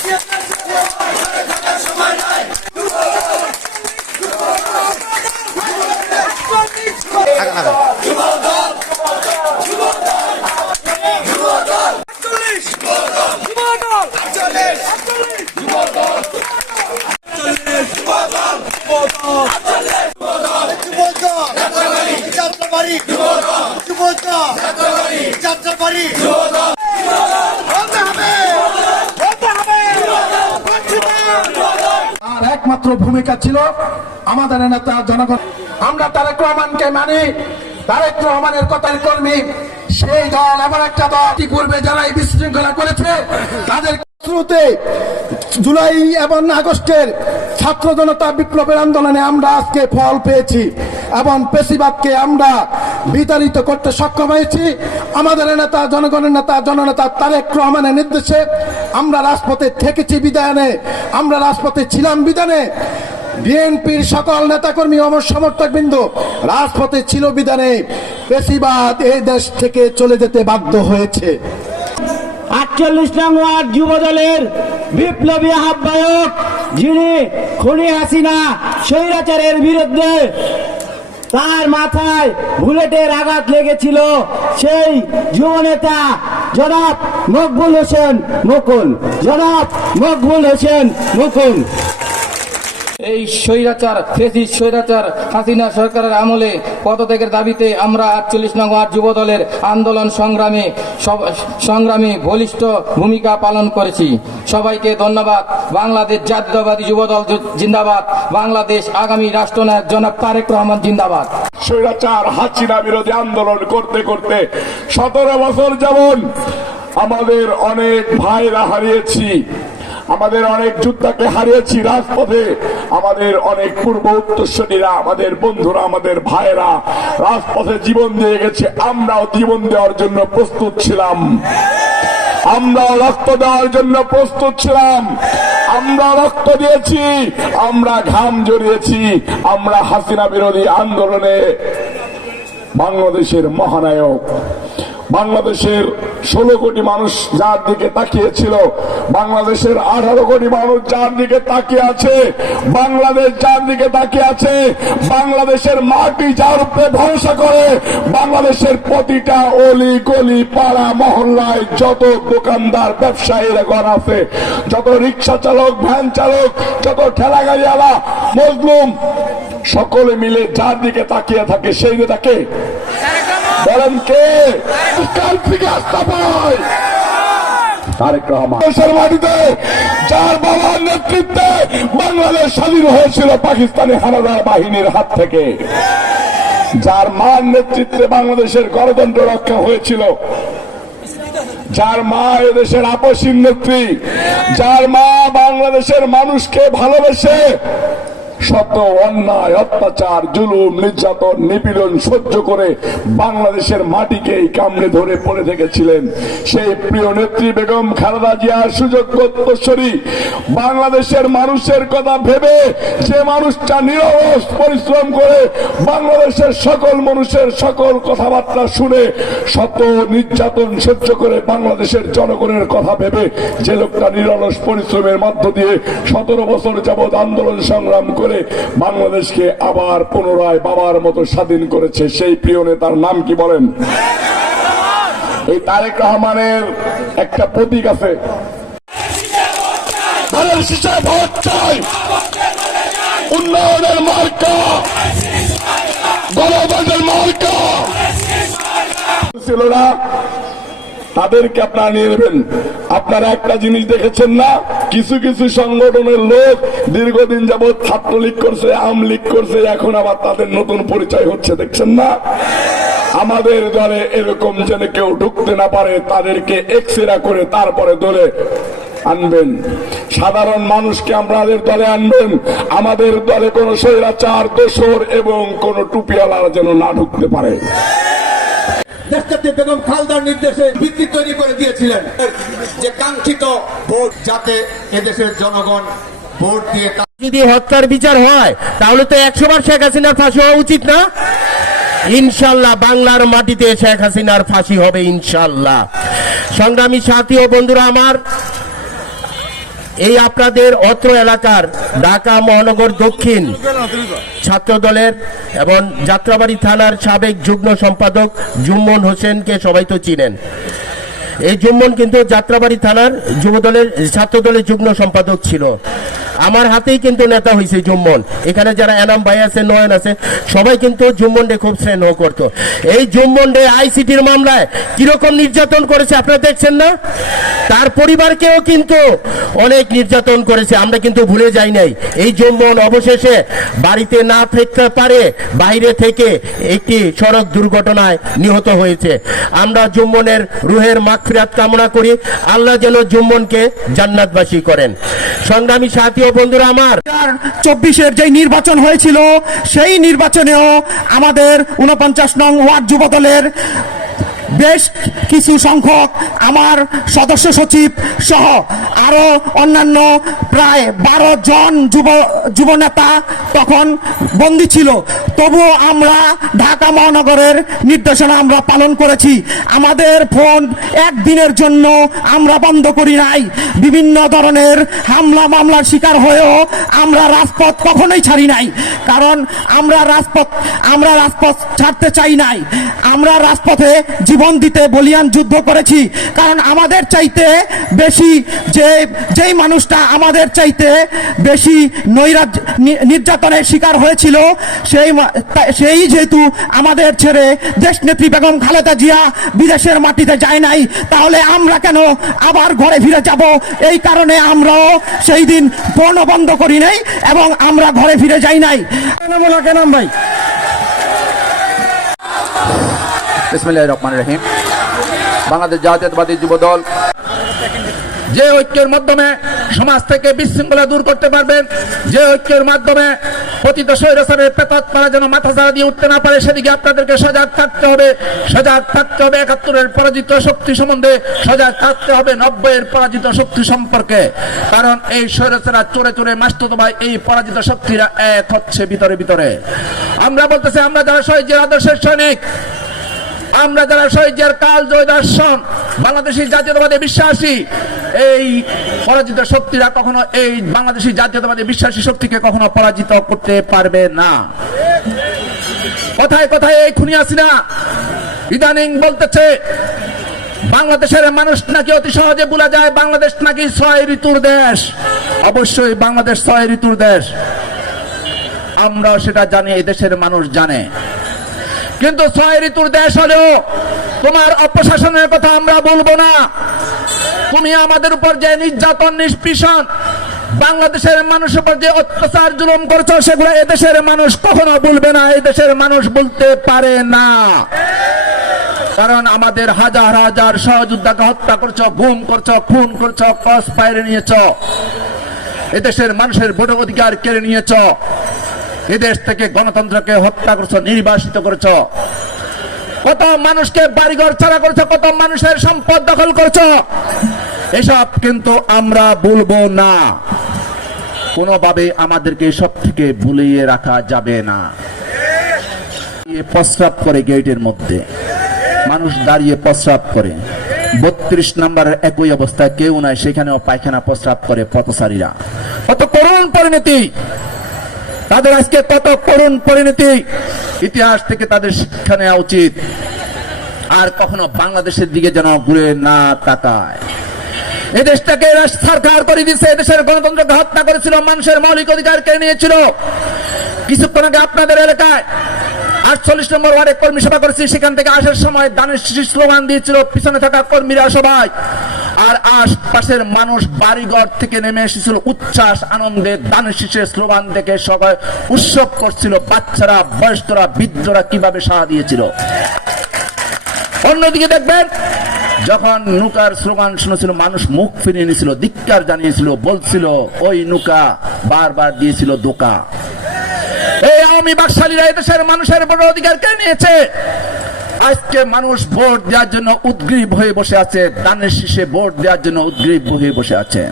যাত্রাবাড়ি ছিল আমাদের নেতা জনগণ। আমরা তারেক রহমানকে মানি। তারেক রহমানের কথার কর্মী। সেই দল এমন একটা দল ইতিপূর্বে যারা এই বিশৃঙ্খলা করেছে, তাদের শুরুতে জুলাই এবং আগস্টের ছাত্র জনতা বিপ্লবের আন্দোলনে আমরা আজকে ফল পেয়েছি এবং পেশিবাদকে আমরা বিতাড়িত করতে সক্ষম হয়েছি। আমাদের নেতা, জনগণের নেতা, জননেতা তারেক রহমানের নির্দেশে আমরা রাজপথে থেকেছি বিদায়নে আমরা রাজপথে ছিলাম বিধানে। বিএনপির সকল নেতাকর্মী অমর সমর্থক বিন্দু রাজপথে ছিল বিধানে পেশিবাদ এই দেশ থেকে চলে যেতে বাধ্য হয়েছে। আটচল্লিশ নং ওয়ার্ড যুব দলের বিপ্লবী আহ্বায়ক যিনি খুনি হাসিনা স্বৈরাচারের বিরুদ্ধে তার মাথায় বুলেটের আঘাত লেগেছিল সেই যুব নেতা জনাব মকবুল হোসেন মুকুল। জনাব মকবুল হোসেন মুকুল। এই স্বৈরাচার ফেসি স্বৈরাচার হাসিনা সরকারের আমলে পদত্যাগের দাবিতে আমরা আটচল্লিশ নং ওয়ার্ড যুব দলের আন্দোলন সংগ্রামে সংগ্রামে বলিষ্ঠ ভূমিকা পালন করেছি। সবাইকে ধন্যবাদ। বাংলাদেশ জাতীয়তাবাদী যুব দল জিন্দাবাদ। বাংলাদেশ আগামী রাষ্ট্রনায়ক জনাব তারেক রহমান জিন্দাবাদ। স্বৈরাচার হাসিনা বিরোধী আন্দোলন করতে করতে সতেরো বছর যেমন আমাদের অনেক ভাইরা হারিয়েছি। আমাদের অনেক যোদ্ধাকে হারিয়েছি রাজপথে। আমাদের অনেক পূর্ব উত্তরসূরীরা আমাদের বন্ধুরা, আমাদের ভাইরা রাজপথে জীবন দিয়ে গেছে। আমরাও জীবন দেওয়ার জন্য প্রস্তুত ছিলাম। আমরা রক্ত দেওয়ার জন্য প্রস্তুত ছিলাম। আমরা রক্ত দিয়েছি, আমরা ঘাম জড়িয়েছি। আমরা হাসিনা বিরোধী আন্দোলনে বাংলাদেশের মহানায়ক বাংলাদেশের ষোলো কোটি মানুষ যার দিকে তাকিয়েছিল, বাংলাদেশের আঠারো কোটি মানুষ যার দিকে তাকিয়ে আছে, বাংলাদেশ যার দিকে তাকিয়ে আছে, বাংলাদেশের মাটি যার উপরে ভরসা করে, বাংলাদেশের প্রতিটা অলি গলি পাড়া, মহল্লায় যত দোকানদার, ব্যবসায়ীরা গণ আছে, যত রিক্সা চালক, ভ্যান চালক, যত ঠেলা গাড়িওয়ালা মজলুম, সকলে মিলে যার দিকে তাকিয়ে থাকে, সেই নেতাকে বলেন কে? তারেক রহমান। মাটিতে যার বাবার নেতৃত্বে বাংলাদেশ স্বাধীন হয়েছিল পাকিস্তানি হানাদার বাহিনীর হাত থেকে, যার মার নেতৃত্বে বাংলাদেশের গণতন্ত্র রক্ষা হয়েছিল, যার মা এদেশের আপসীন নেত্রী, যার মা বাংলাদেশের মানুষকে ভালোবেসে শত অন্যায়, অত্যাচার, জুলুম, নির্যাতন, নিপীড়ন সহ্য করে বাংলাদেশের মাটিকে এই কামড়ে ধরে পড়ে থেকেছিলেন। সেই প্রিয় নেত্রী বেগম খালেদা জিয়ার সুযোগ্য উত্তরসূরি বাংলাদেশের মানুষের কথা ভেবে যে মানুষটা নিরলস পরিশ্রম করে বাংলাদেশের সকল মানুষের সকল কথাবার্তা শুনে শত নির্যাতন সহ্য করে বাংলাদেশের জনগণের কথা ভেবে যে লোকটা নিরলস পরিশ্রমের মধ্য দিয়ে সতেরো বছর যাবৎ আন্দোলন সংগ্রাম করে বাংলাদেশকে আবার পুনরায় বাবার মতো স্বাধীন করেছে। সেই প্রিয় নেতার নাম কি বলেন? এই তারেক রহমানের একটা প্রতীক আছে। উন্নয়নের মার্কা। গণতন্ত্রের মার্কা। ছিল না। তাদেরকে আপনারা নিয়ে নেবেন। আপনারা একটা জিনিস দেখেছেন না? কিছু কিছু সংগঠনের লোক দীর্ঘদিন যাবৎ ছাত্রলীগ করছে আম লীগ করছে, এখন আবার তাদের নতুন পরিচয় হচ্ছে, দেখছেন না? আমাদের দলে এরকম যেন কেউ ঢুকতে না পারে, তাদেরকে এক্সেরা করে তারপরে দলে আনবেন। সাধারণ মানুষকে আমাদের দলে আনবেন। আমাদের দলে কোনো স্বৈরাচার দোসর এবং কোন টুপিওয়ালারা যেন না ঢুকতে পারে। দেশটাতে বেগম খালদার নির্দেশে ভিত্তি তৈরি করে দিয়েছিলেন। যে কাঙ্ক্ষিত ভোট যাতে এদেশের জনগণ ভোট দিয়ে যদি হত্যার বিচার হয়, তাহলে তো একশো বার শেখ হাসিনার ফাঁসি হওয়া উচিত না? ইনশাল্লাহ বাংলার মাটিতে শেখ হাসিনার ফাঁসি হবে ইনশাল্লাহ। সংগ্রামী সাথী ও বন্ধুরা আমার এই আপনাদের অত্র এলাকার ঢাকা মহানগর দক্ষিণ ছাত্র দলের এবং যাত্রাবাড়ি থানার সাবেক যুগ্ম সম্পাদক জুম্মন হোসেনকে সবাই তো চিনেন। এই জুম্মন কিন্তু যাত্রাবাড়ি থানার যুব দলের ছাত্র দলের যুগ্ম সম্পাদক ছিল। আমার হাতেই কিন্তু নেতা হয়েছে জুম্মন। এখানে যারা এনাম ভাই আছে, নয়ন আছে, সবাই কিন্তু জুম্মনডে খুব স্নেহ করতো। এই জুম্মনডে আইসিটির মামলায় কীরকম নির্যাতন করেছে আপনারা দেখছেন না? তার পরিবারকেও কিন্তু অনেক নির্যাতন করেছে, আমরা কিন্তু ভুলে যাই নাই। এই জুম্মন অবশেষে বাড়িতে না থাকতে পারে, বাইরে থেকে একটি সড়ক দুর্ঘটনায় নিহত হয়েছে। আমরা জুম্মনের রুহের মাগফিরাত কামনা করি। আল্লাহ যেন জুম্মনকে জান্নাতবাসী করেন। সংগ্রামী সাথী ও বন্ধুরা আমার। চব্বিশের যে নির্বাচন হয়েছিল, সেই নির্বাচনেও আমাদের উনপঞ্চাশ নং ওয়ার্ড যুব দলের বেশ কিছু সংখ্যক আমার সদস্য সচিব সহ আরও অন্যান্য প্রায় বারো জন যুব, যুবনেতা তখন বন্দী ছিল। তবুও আমরা ঢাকা মহানগরের নির্দেশনা আমরা পালন করেছি। আমাদের ফোন একদিনের জন্য আমরা বন্ধ করি নাই। বিভিন্ন ধরনের হামলা, মামলার শিকার হয়েও আমরা রাজপথ কখনোই ছাড়ি নাই। কারণ আমরা রাজপথ আমরা রাজপথ ছাড়তে চাই নাই। আমরা রাজপথে জীবন দিতে বলিয়ান যুদ্ধ করেছি। কারণ আমাদের চাইতে বেশি যে, যেই মানুষটা আমাদের চাইতে বেশি নৈরাজ নির্যাতনের শিকার হয়েছিল, সেই সেই যেহেতু আমাদের ছেড়ে দেশ নেত্রী বেগম খালেদা জিয়া বিদেশের মাটিতে যায় নাই, তাহলে আমরা কেন আবার ঘরে ফিরে যাব? এই কারণে আমরাও সেই দিন পণ্য বন্ধ করি নাই এবং আমরা ঘরে ফিরে যাই নাই। কেন বলো, কেন ভাই? বাংলাদেশ জাতীয়তাবাদী যুব দল যে ঐক্যের মাধ্যমে সমাজ থেকে বিশৃঙ্খলা দূর করতে পারবেন যে ঐক্যের মাধ্যমে পতিত স্বৈরাচারের পেতাত পারা যেন মাথা ছাড়া দিয়ে উঠতে না পারে, সেদিকে আপনাদেরকে সজাগ থাকতে হবে। সজাগ থাকতে হবে একাত্তরের পরাজিত শক্তি সম্বন্ধে, সজাগ থাকতে হবে নব্বইয়ের পরাজিত শক্তি সম্পর্কে। কারণ এই স্বৈরাচারা চোরে চোরে মাস্তুত ভাই, এই পরাজিত শক্তিরা এক হচ্ছে ভিতরে ভিতরে। আমরা বলতেছি, আমরা যারা শহীদের আদর্শের সৈনিক আমরা যারা শহীদের কাল জয় দর্শন, বাংলাদেশি জাতীয়তাবাদে বিশ্বাসী, এই পরাজিত শক্তিরা কখনো এই বাংলাদেশি জাতীয়তাবাদী বিশ্বাসী শক্তিকে কখনো পরাজিত করতে পারবে না। কথায় কথায় এই খুনি আসিনা ইদানিং বলতেছে, বাংলাদেশের মানুষ নাকি অতি সহজে বলা যায়, বাংলাদেশ নাকি ছয় ঋতুর দেশ। অবশ্যই বাংলাদেশ ছয় ঋতুর দেশ। আমরাও সেটা জানি, এই দেশের মানুষ জানে। কিন্তু ছয় ঋতুর দেশ হলেও তোমার অপশাসনের কথা আমরা বলব না। তুমি আমাদের উপর যে নির্যাতন নিষ্পীষণ বাংলাদেশের মানুষের উপর যে অত্যাচার, জুলুম করছ, সেগুলো এদেশের মানুষ কখনো বলবে না এই দেশের মানুষ বলতে পারে না। কারণ আমাদের হাজার হাজার সহযোদ্ধাকে হত্যা করছ ঘুম করছ, খুন করছ, কস পায়রে নিয়েছ। এদেশের মানুষের ভোট অধিকার কেড়ে নিয়েছ। এদেশ থেকে গণতন্ত্রকে হত্যা করছ, নির্বাসিত করছ। কত মানুষকে বাড়িঘর ছাড়া করছ, কত মানুষের সম্পদ দখল করছ। এসব কিন্তু আমরা বলব না। কোনোভাবে আমাদেরকে সব থেকে ভুলিয়ে রাখা যাবে না। প্রস্রাব করে গেটের মধ্যে। মানুষ দাঁড়িয়ে প্রস্রাব করে। বত্রিশ নাম্বারের একই অবস্থায় কেউ নাই, সেখানেও পায়খানা প্রস্রাব করে পথচারীরা। কত করুণ পরিণতি! তাদের আজকে কত করুণ পরিণতি। ইতিহাস থেকে তাদের শিক্ষা নেওয়া উচিত। আর কখনো বাংলাদেশের দিকে যেন ঘুরে না তাকায়। এই দেশটাকে এরা সরকার করে দিচ্ছে এদেশের গণতন্ত্রকে হত্যা করেছিল, মানুষের মৌলিক অধিকার কেড়ে নিয়েছিল। কিছুক্ষণ আগে আপনাদের এলাকায় আটচল্লিশ নম্বর ওয়ার্ডে কর্মী সভা করেছি, সেখান থেকে আসার সময় দানের স্লোগান দিয়েছিল, পিছনে থাকা কর্মীরা সবাই। আর আশপাশের মানুষ বাড়িঘর থেকে নেমে এসেছিল উচ্ছ্বাস, আনন্দে দানের শিশের স্লোগান দেখে সবাই উৎসব করছিল, বাচ্চারা, বয়স্করা, বৃদ্ধরা কীভাবে সাড়া দিয়েছিল। অন্যদিকে দেখবেন, যখন নৌকার স্লোগান শুনেছিল, মানুষ মুখ ফিরিয়ে নিয়েছিল, ধিক্কার জানিয়েছিল, বলছিল, ওই নৌকা বারবার দিয়েছিল দোকা। এই আওয়ামী বাকশালীরা এদেশের মানুষের বড় অধিকার কে নিয়েছে? আজকে মানুষ ভোট দেওয়ার জন্য উদ্গ্রীব হয়ে বসে আছে। দানের শীষে ভোট দেওয়ার জন্য উদ্গ্রীব হয়ে বসে আছে।